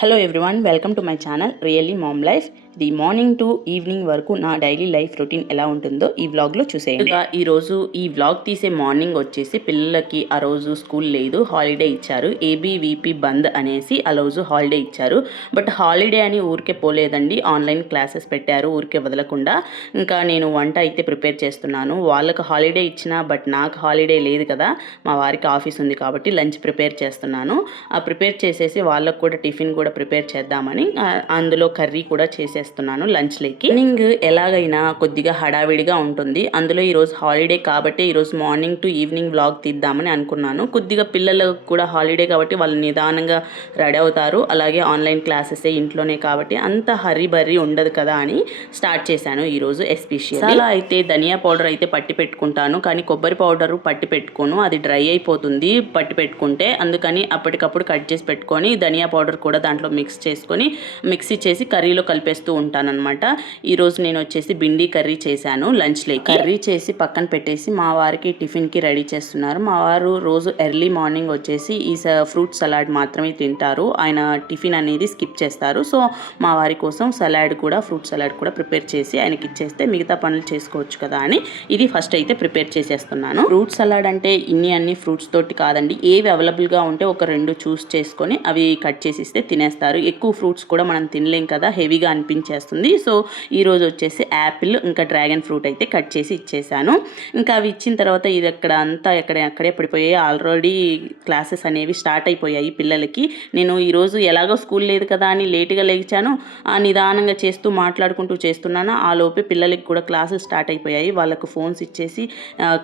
Hello everyone, welcome to my channel really mom life. The morning to evening వరకు నా daily life routine ఎలా ఉంటుందో ఈ వ్లాగ్లో చూసేయండి. ఈరోజు ఈ వ్లాగ్ తీసే మార్నింగ్ వచ్చేసి పిల్లలకి ఆ రోజు స్కూల్ లేదు, హాలిడే ఇచ్చారు. ఏబీవీపీ బంద్ అనేసి ఆ రోజు హాలిడే ఇచ్చారు. బట్ హాలిడే అని ఊరికే పోలేదండి, ఆన్లైన్ క్లాసెస్ పెట్టారు ఊరికే వదలకుండా. ఇంకా నేను వంట అయితే ప్రిపేర్ చేస్తున్నాను. వాళ్ళకు హాలిడే ఇచ్చినా బట్ నాకు హాలిడే లేదు కదా, మా వారికి ఆఫీస్ ఉంది కాబట్టి లంచ్ ప్రిపేర్ చేస్తున్నాను. ఆ ప్రిపేర్ చేసేసి వాళ్ళకు కూడా టిఫిన్ కూడా ప్రిపేర్ చేద్దామని అందులో కర్రీ కూడా చేసేస్తున్నాను లంచ్లోకి. మార్నింగ్ ఎలాగైనా కొద్దిగా హడావిడిగా ఉంటుంది. అందులో ఈరోజు హాలిడే కాబట్టి ఈరోజు మార్నింగ్ టు ఈవినింగ్ వ్లాగ్ తీద్దామని అనుకున్నాను. కొద్దిగా పిల్లలకు కూడా హాలిడే కాబట్టి వాళ్ళు నిదానంగా రెడీ అవుతారు. అలాగే ఆన్లైన్ క్లాసెస్ ఇంట్లోనే కాబట్టి అంత హరీ బర్రీ ఉండదు కదా అని స్టార్ట్ చేశాను ఈరోజు. ఎస్పెషల్లీ అలా అయితే ధనియా పౌడర్ అయితే పట్టి పెట్టుకుంటాను, కానీ కొబ్బరి పౌడరు పట్టి పెట్టుకోను, అది డ్రై అయిపోతుంది పట్టి పెట్టుకుంటే. అందుకని అప్పటికప్పుడు కట్ చేసి పెట్టుకొని ధనియా పౌడర్ కూడా దాంట్లో మిక్సీ చేసి కర్రీలో కలిపేస్తూ ఉంటానన్నమాట. ఈరోజు నేను వచ్చేసి భిండి కర్రీ చేశాను లంచ్లోకి. కర్రీ చేసి పక్కన పెట్టేసి మా వారికి టిఫిన్కి రెడీ చేస్తున్నారు. మా వారు రోజు ఎర్లీ మార్నింగ్ వచ్చేసి ఈ ఫ్రూట్ సలాడ్ మాత్రమే తింటారు, ఆయన టిఫిన్ అనేది స్కిప్ చేస్తారు. సో మా వారి కోసం ఫ్రూట్ సలాడ్ కూడా ప్రిపేర్ చేసి ఆయనకి ఇచ్చేస్తే మిగతా పనులు చేసుకోవచ్చు కదా అని ఇది ఫస్ట్ అయితే ప్రిపేర్ చేసేస్తున్నాను. ఫ్రూట్ సలాడ్ అంటే అన్ని ఫ్రూట్స్ తోటి కాదండి, ఏవి అవైలబుల్గా ఉంటే ఒక 2 చూస్ చేసుకొని అవి కట్ చేసి ఇస్తే తినేస్తారు. ఎక్కువ ఫ్రూట్స్ కూడా మనం తినలేం కదా, హెవీగా అనిపించేస్తుంది. సో ఈరోజు వచ్చేసి యాపిల్ ఇంకా డ్రాగన్ ఫ్రూట్ అయితే కట్ చేసి ఇచ్చేసాను. ఇంకా అవి ఇచ్చిన తర్వాత ఇది అక్కడే పడిపోయాయి. ఆల్రెడీ క్లాసెస్ అనేవి స్టార్ట్ అయిపోయాయి పిల్లలకి. నేను ఈరోజు ఎలాగో స్కూల్ లేదు కదా అని లేటుగా లేచాను, నిదానంగా మాట్లాడుకుంటూ చేస్తున్నాను. ఆ లోపే పిల్లలకి కూడా క్లాసులు స్టార్ట్ అయిపోయాయి. వాళ్ళకు ఫోన్స్ ఇచ్చేసి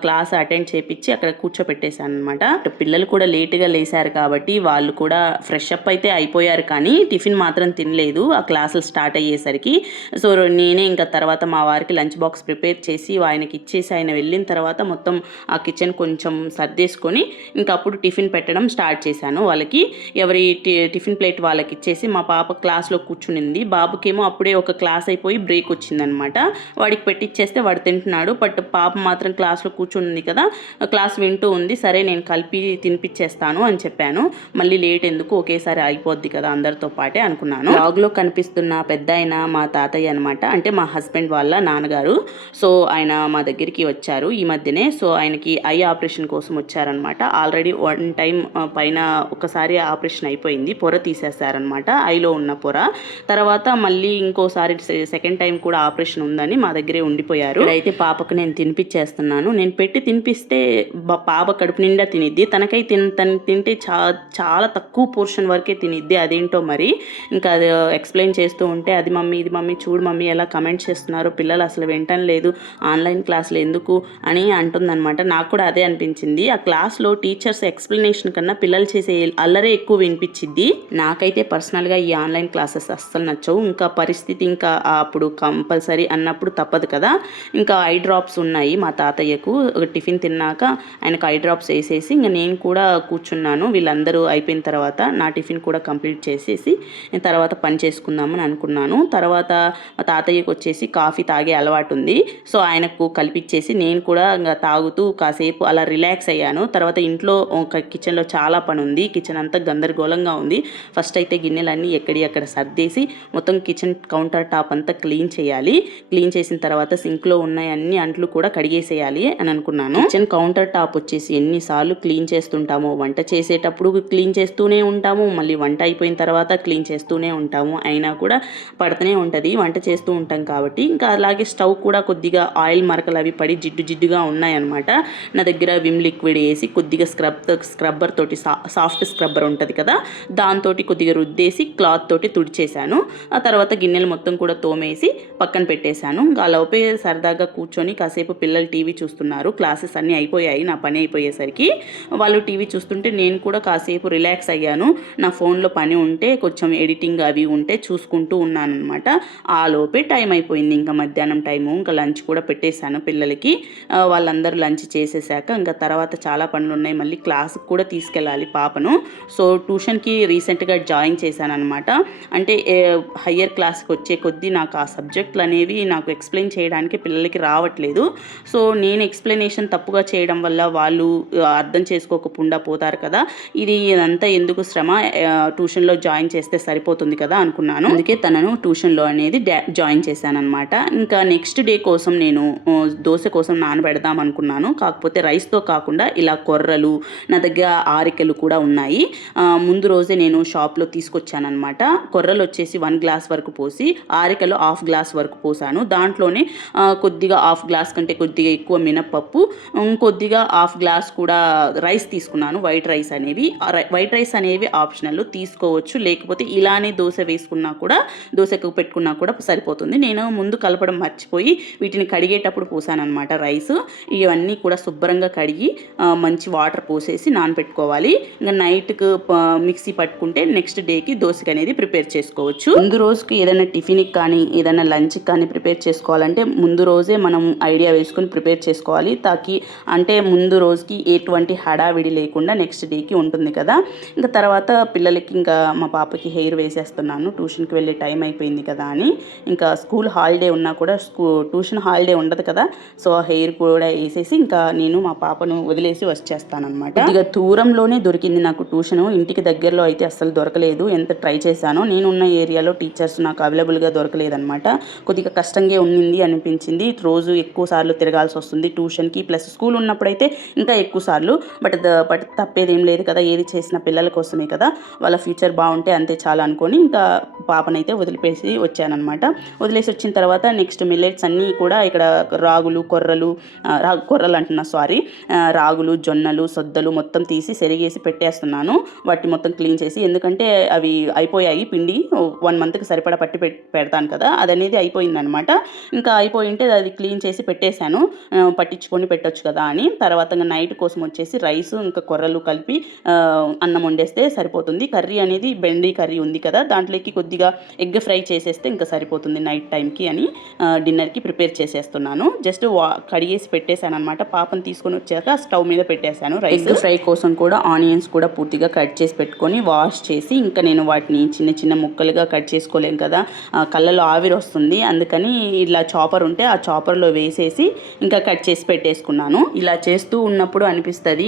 క్లాస్ అటెండ్ చేపించి అక్కడ కూర్చోపెట్టేశాను అనమాట. పిల్లలు కూడా లేటుగా లేశారు కాబట్టి వాళ్ళు కూడా ఫ్రెష్ అప్ అయితే అయిపోయారు, కానీ టిఫిన్ మాత్రం తినలేదు ఆ క్లాసులు స్టార్ట్ అయ్యేసరికి. సో నేనే ఇంకా తర్వాత మా వారికి లంచ్ బాక్స్ ప్రిపేర్ చేసి ఆయనకి ఇచ్చేసి ఆయన వెళ్ళిన తర్వాత మొత్తం ఆ కిచెన్ కొంచెం సర్దేసుకొని ఇంకా అప్పుడు టిఫిన్ పెట్టడం స్టార్ట్ చేశాను. వాళ్ళకి ఎవరి టిఫిన్ ప్లేట్ వాళ్ళకి ఇచ్చేసి మా పాప క్లాస్లో కూర్చునింది. బాబుకేమో అప్పుడే ఒక క్లాస్ అయిపోయి బ్రేక్ వచ్చిందనమాట, వాడికి పెట్టిచ్చేస్తే వాడు తింటున్నాడు. బట్ పాప మాత్రం క్లాస్లో కూర్చుని కదా, క్లాస్ వింటూ ఉంది. సరే నేను కలిపి తినిపించేస్తాను అని చెప్పాను, మళ్ళీ లేట్ ఎందుకు ఒకేసారి అయిపోద్ది కదా అందరితో పాటే అనుకున్నాను. బ్లాగ్లో కనిపిస్తున్న పెద్ద ఆయన మా తాతయ్య అనమాట, అంటే మా హస్బెండ్ వాళ్ళ నాన్నగారు. సో ఆయన మా దగ్గరికి వచ్చారు ఈ మధ్యనే. సో ఆయనకి ఐ ఆపరేషన్ కోసం వచ్చారనమాట. ఆల్రెడీ 1 టైం పైన ఒకసారి ఆపరేషన్ అయిపోయింది, పొర తీసేశారనమాట, ఐలో ఉన్న పొర. తర్వాత మళ్ళీ ఇంకోసారి సెకండ్ టైం కూడా ఆపరేషన్ ఉందని మా దగ్గరే ఉండిపోయారు. అయితే పాపకు నేను తినిపించేస్తున్నాను. నేను పెట్టి తినిపిస్తే పాప కడుపు నిండా తినిద్ది, తనకై తింటే చాలా తక్కువ పోర్షన్ వరకే తినిద్ది. అదేంటో మరి ఇంకా అది ఎక్స్ప్లెయిన్ చేస్తూ ఉంటే అది మమ్మీ ఇది మమ్మీ చూడు మమ్మీ ఎలా కమెంట్ చేస్తున్నారు, పిల్లలు అసలు వింటం లేదు, ఆన్లైన్ క్లాసులు ఎందుకు అని అంటుందన్నమాట. నాకు కూడా అదే అనిపించింది. ఆ క్లాస్లో టీచర్స్ ఎక్స్ప్లెనేషన్ కన్నా పిల్లలు చేసే అల్లరే ఎక్కువ వినిపించింది. నాకైతే పర్సనల్గా ఈ ఆన్లైన్ క్లాసెస్ అస్సలు నచ్చవు. ఇంకా పరిస్థితి ఇంకా అప్పుడు కంపల్సరీ అన్నప్పుడు తప్పదు కదా. ఇంకా ఐ డ్రాప్స్ ఉన్నాయి మా తాతయ్యకు. టిఫిన్ తిన్నాక ఆయనకు ఐ డ్రాప్స్ వేసేసి ఇంకా నేను కూడా కూర్చున్నాను. వీళ్ళందరూ అయిపోయిన తర్వాత నా టిఫిన్ కూడా కంప్లీట్ చేసేసి తర్వాత పని చేసుకుందామని అనుకున్నాను. తర్వాత మా తాతయ్యకు వచ్చేసి కాఫీ తాగే అలవాటు ఉంది. సో ఆయనకు కల్పించేసి నేను కూడా ఇంకా తాగుతూ కాసేపు అలా రిలాక్స్ అయ్యాను. తర్వాత ఇంట్లో కిచెన్లో చాలా పని ఉంది, కిచెన్ అంతా గందరగోళంగా ఉంది. ఫస్ట్ అయితే గిన్నెలన్నీ అక్కడ సర్దేసి మొత్తం కిచెన్ కౌంటర్ టాప్ అంతా క్లీన్ చేయాలి. క్లీన్ చేసిన తర్వాత సింక్లో ఉన్న అన్ని అంట్లు కూడా కడిగేసేయాలి అని అనుకున్నాను. కిచెన్ కౌంటర్ టాప్ వచ్చేసి ఎన్నిసార్లు క్లీన్ చేస్తుంటామో, వంట చేసేటప్పుడు క్లీన్ చేస్తూనే ఉంటాము, మళ్ళీ వంట అయిపోయిన తర్వాత క్లీన్ చేస్తూనే ఉంటాము, అయినా కూడా పడుతూనే ఉంటుంది. వంట చేస్తూ ఉంటాం కాబట్టి. ఇంకా అలాగే స్టవ్ కూడా కొద్దిగా ఆయిల్ మరకలు అవి పడి జిడ్డుగా ఉన్నాయన్నమాట. నా దగ్గర విమ్ లిక్విడ్ వేసి కొద్దిగా స్క్రబ్బర్ తోటి సాఫ్ట్ స్క్రబ్బర్ ఉంటుంది కదా, దాంతో కొద్దిగా రుద్దేసి క్లాత్ తోటి తుడిచేశాను. ఆ తర్వాత గిన్నెలు మొత్తం కూడా తోమేసి పక్కన పెట్టేశాను. ఇంకా లోపే సరదాగా కూర్చొని కాసేపు పిల్లలు టీవీ చూస్తున్నారు. క్లాసెస్ అన్నీ అయిపోయాయి, నా పని అయిపోయేసరికి వాళ్ళు టీవీ చూస్తుంటే నేను కూడా కాసేపు రిలాక్స్ అయ్యాను. నా ఫోన్లో పని ఉంటే కొంచెం ఎడిటింగ్ అవి ఉంటే చూసుకుంటూ ఉన్నాను అనమాట. అనమాట. ఆ లోపే టైం అయిపోయింది, ఇంకా మధ్యాహ్నం టైము. ఇంకా లంచ్ కూడా పెట్టేశాను పిల్లలకి. వాళ్ళందరూ లంచ్ చేసేసాక ఇంకా తర్వాత చాలా పనులు ఉన్నాయి, మళ్ళీ క్లాస్కి కూడా తీసుకెళ్ళాలి పాపను. సో ట్యూషన్కి రీసెంట్గా జాయిన్ చేశాను అనమాట. అంటే హయ్యర్ క్లాస్కి వచ్చే కొద్దీ నాకు ఆ సబ్జెక్టులు అనేవి నాకు ఎక్స్ప్లెయిన్ చేయడానికి పిల్లలకి రావట్లేదు. సో నేను ఎక్స్ప్లెనేషన్ తప్పుగా చేయడం వల్ల వాళ్ళు అర్థం చేసుకోకుండా పోతారు కదా, ఇదంతా ఎందుకు శ్రమ, ట్యూషన్లో జాయిన్ చేస్తే సరిపోతుంది కదా అనుకున్నాను. అందుకే తనను ట్యూషన్లో అనేది జాయిన్ చేశాను అనమాట. ఇంకా నెక్స్ట్ డే కోసం నేను దోశ కోసం నానబెడదాం అనుకున్నాను. కాకపోతే రైస్తో కాకుండా ఇలా కొర్రలు, నా దగ్గర ఆరికలు కూడా ఉన్నాయి. ముందు రోజే నేను షాప్లో తీసుకొచ్చాను అనమాట. కొర్రలు వచ్చేసి 1 గ్లాస్ వరకు పోసి, ఆరికలు 1/2 గ్లాస్ వరకు పోసాను. దాంట్లోనే కొద్దిగా 1/2 గ్లాస్ కంటే కొద్దిగా ఎక్కువ మినప్పప్పు, కొద్దిగా 1/2 గ్లాస్ కూడా రైస్ తీసుకున్నాను. వైట్ రైస్ అనేవి ఆప్షనల్, తీసుకోవచ్చు. లేకపోతే ఇలానే దోశ వేసుకున్నా కూడా, దోశకు పెట్టుకున్నా కూడా సరిపోతుంది. నేను ముందు కలపడం మర్చిపోయి వీటిని కడిగేటప్పుడు పోసాను అనమాట రైస్. ఇవన్నీ కూడా శుభ్రంగా కడిగి మంచి వాటర్ పోసేసి నానబెట్టుకోవాలి. ఇంకా నైట్కి మిక్సీ పట్టుకుంటే నెక్స్ట్ డేకి దోశకి అనేది ప్రిపేర్ చేసుకోవచ్చు. ముందు రోజుకి ఏదైనా టిఫిన్కి కానీ ఏదైనా లంచ్కి కానీ ప్రిపేర్ చేసుకోవాలంటే ముందు రోజే మనం ఐడియా వేసుకొని ప్రిపేర్ చేసుకోవాలి. అంటే ముందు రోజుకి ఎటువంటి హడావిడి లేకుండా నెక్స్ట్ డేకి ఉంటుంది కదా. ఇంకా తర్వాత పిల్లలకి ఇంకా మా పాపకి హెయిర్ వేసేస్తున్నాను, ట్యూషన్కి వెళ్ళే టైం అయిపోయింది కదా అని. ఇంకా స్కూల్ హాలిడే ఉన్నా కూడా ట్యూషన్ హాలిడే ఉండదు కదా, సో ఆ హెయిర్ కూడా వేసేసి ఇంకా నేను మా పాపను వదిలేసి వచ్చేస్తానమాట. కొద్దిగా దూరంలోనే దొరికింది నాకు ట్యూషను, ఇంటికి దగ్గరలో అయితే అస్సలు దొరకలేదు. ఎంత ట్రై చేశానో, నేనున్న ఏరియాలో టీచర్స్ నాకు అవైలబుల్గా దొరకలేదనమాట. కొద్దిగా కష్టంగా ఉండింది అనిపించింది. రోజు ఎక్కువ సార్లు తిరగాల్సి వస్తుంది ట్యూషన్కి, ప్లస్ స్కూల్ ఉన్నప్పుడైతే ఇంకా ఎక్కువ సార్లు. బట్ తప్పేదేం లేదు కదా, ఏది చేసిన పిల్లల కోసమే కదా, వాళ్ళ ఫ్యూచర్ బాగుంటే అంతే చాలా అనుకొని ఇంకా పాపనైతే వదిలిపేసి వచ్చానమాట. వదిలేసి వచ్చిన తర్వాత నెక్స్ట్ మిల్లెట్స్ అన్నీ కూడా ఇక్కడ రాగులు, జొన్నలు, సొద్దలు మొత్తం తీసి సెరిగేసి పెట్టేస్తున్నాను. వాటి మొత్తం క్లీన్ చేసి, ఎందుకంటే అవి అయిపోయాయి పిండి, 1 మంత్కి సరిపడా పట్టి పెడతాను కదా, అది అనేది అయిపోయిందనమాట. ఇంకా అయిపోయింటే అది క్లీన్ చేసి పెట్టేశాను, పట్టించుకొని పెట్టొచ్చు కదా అని. తర్వాత ఇంకా నైట్ కోసం వచ్చేసి రైస్ ఇంకా కొర్రలు కలిపి అన్నం వండేస్తే సరిపోతుంది. కర్రీ అనేది బెండి కర్రీ ఉంది కదా, దాంట్లోకి కొద్దిగా ఎగ్ ఫ్రై చేసేస్తే ఇంకా సరిపోతుంది నైట్ టైంకి అని డిన్నర్కి ప్రిపేర్ చేసేస్తున్నాను. జస్ట్ కడిగేసి పెట్టేశాను అనమాట. పాపను తీసుకొని వచ్చాక స్టవ్ మీద పెట్టేశాను. రైస్ ఫ్రై కోసం కూడా ఆనియన్స్ కూడా పూర్తిగా కట్ చేసి పెట్టుకొని వాష్ చేసి, ఇంకా నేను వాటిని చిన్న చిన్న ముక్కలుగా కట్ చేసుకోలేను కదా, కళ్ళలో ఆవిరి వస్తుంది, అందుకని ఇలా చాపర్ ఉంటే ఆ చాపర్లో వేసేసి ఇంకా కట్ చేసి పెట్టేసుకున్నాను. ఇలా చేస్తూ ఉన్నప్పుడు అనిపిస్తుంది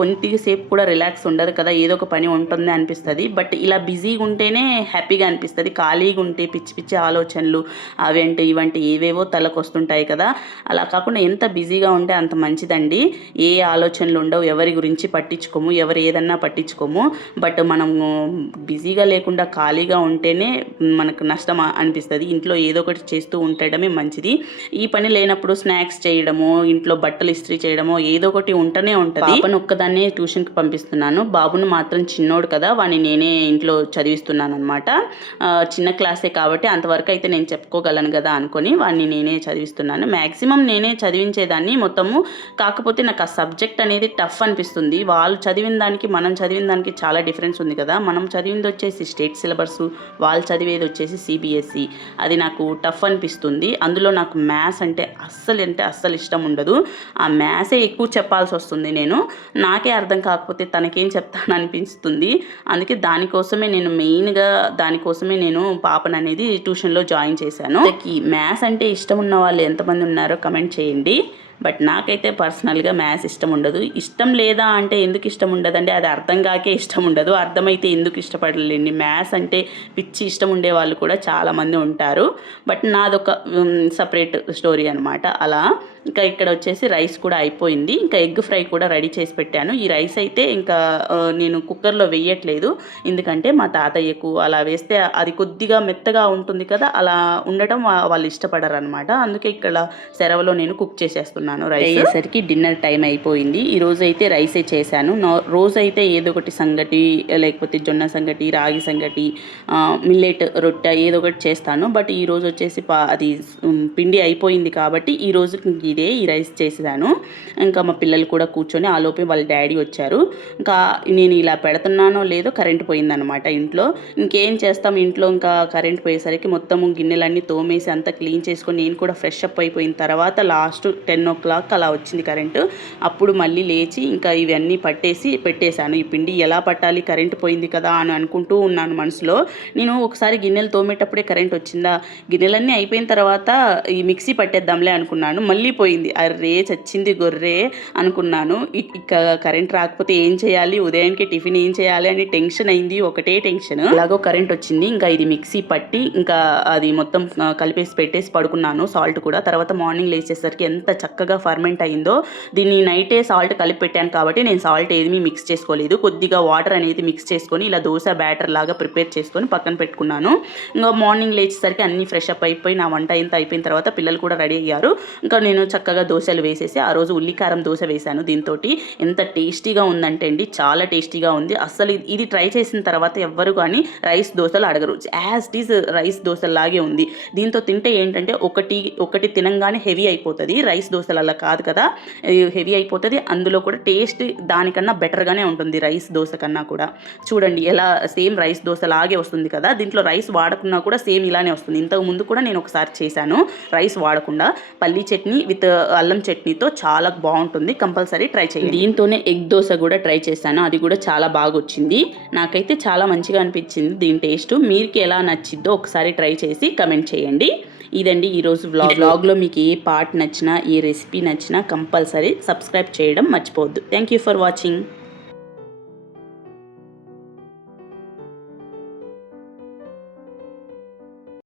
కొద్దిసేపు కూడా రిలాక్స్ ఉండదు కదా, ఏదో ఒక పని ఉంటుంది అనిపిస్తుంది. బట్ ఇలా బిజీగా ఉంటేనే హ్యాపీగా అనిపిస్తుంది. ఖాళీగా ఉంటే పిచ్చి పిచ్చి ఆలోచనలు అవంటే ఇవంటే ఏవేవో తలకు వస్తుంటాయి కదా. అలా కాకుండా ఎంత బిజీగా ఉంటే అంత మంచిదండి. ఏ ఆలోచనలు ఉండవు, ఎవరి గురించి పట్టించుకోము, ఎవరు ఏదన్నా పట్టించుకోము. బట్ మనము బిజీగా లేకుండా ఖాళీగా ఉంటేనే మనకు నష్టం అనిపిస్తుంది. ఇంట్లో ఏదో ఒకటి చేస్తూ ఉండడమే మంచిది. ఈ పని లేనప్పుడు స్నాక్స్ చేయడమో, ఇంట్లో బట్టలు ఇస్త్రీ చేయడమో ఏదో ఒకటి ఉంటూనే ఉంటుంది. పాపను ఒక్కదాన్నే ట్యూషన్కి పంపిస్తున్నాను. బాబును మాత్రం చిన్నోడు కదా, వాడిని నేనే ఇంట్లో చదివిస్తున్నాను అనమాట. చిన్న క్లాసే కాబట్టి అంతవరకు అయితే నేను చెప్పుకోగలను కదా అనుకొని వాడిని నేనే చదివిస్తున్నాను. మ్యాక్సిమం నేనే చదివించేదాన్ని మొత్తము. కాకపోతే నాకు ఆ సబ్జెక్ట్ అనేది టఫ్ అనిపిస్తుంది. వాళ్ళు చదివిన దానికి మనం చదివిన దానికి చాలా డిఫరెన్స్ ఉంది కదా. మనం చదివింది వచ్చేసి స్టేట్ సిలబస్, వాళ్ళు చదివేది వచ్చేసి CBSE. అది నాకు టఫ్ అనిపిస్తుంది. అందులో నాకు మ్యాథ్స్ అంటే అస్సలు ఇష్టం ఉండదు. ఆ మ్యాథ్సే ఎక్కువ చెప్పాల్సి వస్తుంది. నాకే అర్థం కాకపోతే తనకేం చెప్తాను అనిపిస్తుంది. అందుకే దానికోసమే నేను పాపను అనేది ట్యూషన్లో జాయిన్ చేశాను. మ్యాథ్స్ అంటే ఇష్టం ఉన్న వాళ్ళు ఎంతమంది ఉన్నారో కమెంట్ చేయండి. బట్ నాకైతే పర్సనల్గా మ్యాథ్స్ ఇష్టం ఉండదు. ఇష్టం లేదా అంటే ఎందుకు ఇష్టం ఉండదంటే అది అర్థం కాకే ఇష్టం ఉండదు, అర్థమైతే ఎందుకు ఇష్టపడలేండి. మ్యాథ్స్ అంటే పిచ్చి ఇష్టం ఉండే వాళ్ళు కూడా చాలామంది ఉంటారు. బట్ నాదొక సపరేట్ స్టోరీ అనమాట. అలా ఇంకా ఇక్కడ వచ్చేసి రైస్ కూడా అయిపోయింది. ఇంకా ఎగ్ ఫ్రై కూడా రెడీ చేసి పెట్టాను. ఈ రైస్ అయితే ఇంకా నేను కుక్కర్లో వేయట్లేదు, ఎందుకంటే మా తాతయ్యకు అలా వేస్తే అది కొద్దిగా మెత్తగా ఉంటుంది కదా, అలా ఉండటం వాళ్ళు ఇష్టపడరు అనమాట. అందుకే ఇక్కడ సెరవలో నేను కుక్ చేసేస్తున్నాను. పెట్టుకున్నాను. రైస్ అయ్యేసరికి డిన్నర్ టైం అయిపోయింది. ఈ రోజు అయితే రైసే చేశాను. రోజైతే ఏదో ఒకటి సంగటి, లేకపోతే జొన్న సంగటి, రాగి సంగటి, మిల్లెట్ రొట్టె ఏదో ఒకటి చేస్తాను. బట్ ఈ రోజు వచ్చేసి అది పిండి అయిపోయింది కాబట్టి ఈ రోజు ఈ రైస్ చేసేదాను. ఇంకా మా పిల్లలు కూడా కూర్చొని ఆలోపే వాళ్ళ డాడీ వచ్చారు. ఇంకా నేను ఇలా పెడుతున్నానో లేదో కరెంట్ పోయిందనమాట ఇంట్లో. ఇంకేం చేస్తాం, ఇంట్లో ఇంకా కరెంట్ పోయేసరికి మొత్తము గిన్నెలన్నీ తోమేసి అంతా క్లీన్ చేసుకొని నేను కూడా ఫ్రెష్ అప్ అయిపోయిన తర్వాత లాస్ట్ 10 o'clock అలా వచ్చింది కరెంటు. అప్పుడు మళ్ళీ లేచి ఇంకా ఇవన్నీ పట్టేసి పెట్టేశాను. ఈ పిండి ఎలా పట్టాలి, కరెంట్ పోయింది కదా అని అనుకుంటూ ఉన్నాను మనసులో. నేను ఒకసారి గిన్నెలు తోమేటప్పుడే కరెంట్ వచ్చిందా, గిన్నెలన్నీ అయిపోయిన తర్వాత ఈ మిక్సీ పట్టేద్దాంలే అనుకున్నాను. మళ్ళీ పోయింది. అర్రే చచ్చింది గొర్రె అనుకున్నాను. ఇక కరెంట్ రాకపోతే ఏం చేయాలి, ఉదయానికి టిఫిన్ ఏం చేయాలి అని టెన్షన్ అయింది. ఒకటే టెన్షన్. అలాగో కరెంట్ వచ్చింది. ఇంకా ఇది మిక్సీ పట్టి ఇంకా అది మొత్తం కలిపేసి పెట్టేసి పడుకున్నాను. సాల్ట్ కూడా తర్వాత మార్నింగ్ లేచేసరికి ఎంత చక్కగా ఫర్మెంట్ అయిందో. దీన్ని నైటే సాల్ట్ కలిపి పెట్టాను కాబట్టి నేను సాల్ట్ ఏమీ మిక్స్ చేసుకోలేదు. కొద్దిగా వాటర్ అనేది మిక్స్ చేసుకొని ఇలా దోశ బ్యాటర్ లాగా ప్రిపేర్ చేసుకొని పక్కన పెట్టుకున్నాను. ఇంకా మార్నింగ్ లేచేసరికి అన్నీ ఫ్రెష్ అప్ అయిపోయి నా వంట ఇంత అయిపోయిన తర్వాత పిల్లలు కూడా రెడీ అయ్యారు. ఇంకా నేను చక్కగా దోశలు వేసేసి ఆ రోజు ఉల్లికారం దోశ వేశాను. దీంతో ఎంత టేస్టీగా ఉందంటే అండి, చాలా టేస్టీగా ఉంది. అసలు ఇది ట్రై చేసిన తర్వాత ఎవ్వరు కానీ రైస్ దోశలు అడగరు. యాజ్ ఇట్ ఈజ్ రైస్ దోశలాగే ఉంది. దీంతో తింటే ఏంటంటే ఒకటి తినంగానే హెవీ అయిపోతుంది. రైస్ దోశలు అలా కాదు కదా, హెవీ అయిపోతుంది. అందులో కూడా టేస్ట్ దానికన్నా బెటర్గానే ఉంటుంది రైస్ దోశ కన్నా కూడా. చూడండి ఎలా సేమ్ రైస్ దోశ లాగే వస్తుంది కదా. దీంట్లో రైస్ వాడకున్నా కూడా సేమ్ ఇలానే వస్తుంది. ఇంతకు ముందు కూడా నేను ఒకసారి చేశాను రైస్ వాడకుండా. పల్లీ చట్నీ విత్ అల్లం చట్నీతో చాలా బాగుంటుంది. కంపల్సరీ ట్రై చేయండి. దీంతోనే ఎగ్ దోశ కూడా ట్రై చేశాను. అది కూడా చాలా బాగా వచ్చింది. నాకైతే చాలా మంచిగా అనిపించింది దీని టేస్ట్. మీకు ఎలా నచ్చిద్దో ఒకసారి ట్రై చేసి కమెంట్ చేయండి. ఇదండి ఈరోజు వ్లాగ్లో మీకు ఏ పార్ట్ నచ్చినా, ఏ రెసిపీ నచ్చినా కంపల్సరీ సబ్స్క్రైబ్ చేయడం మర్చిపోవద్దు. Thank you for watching.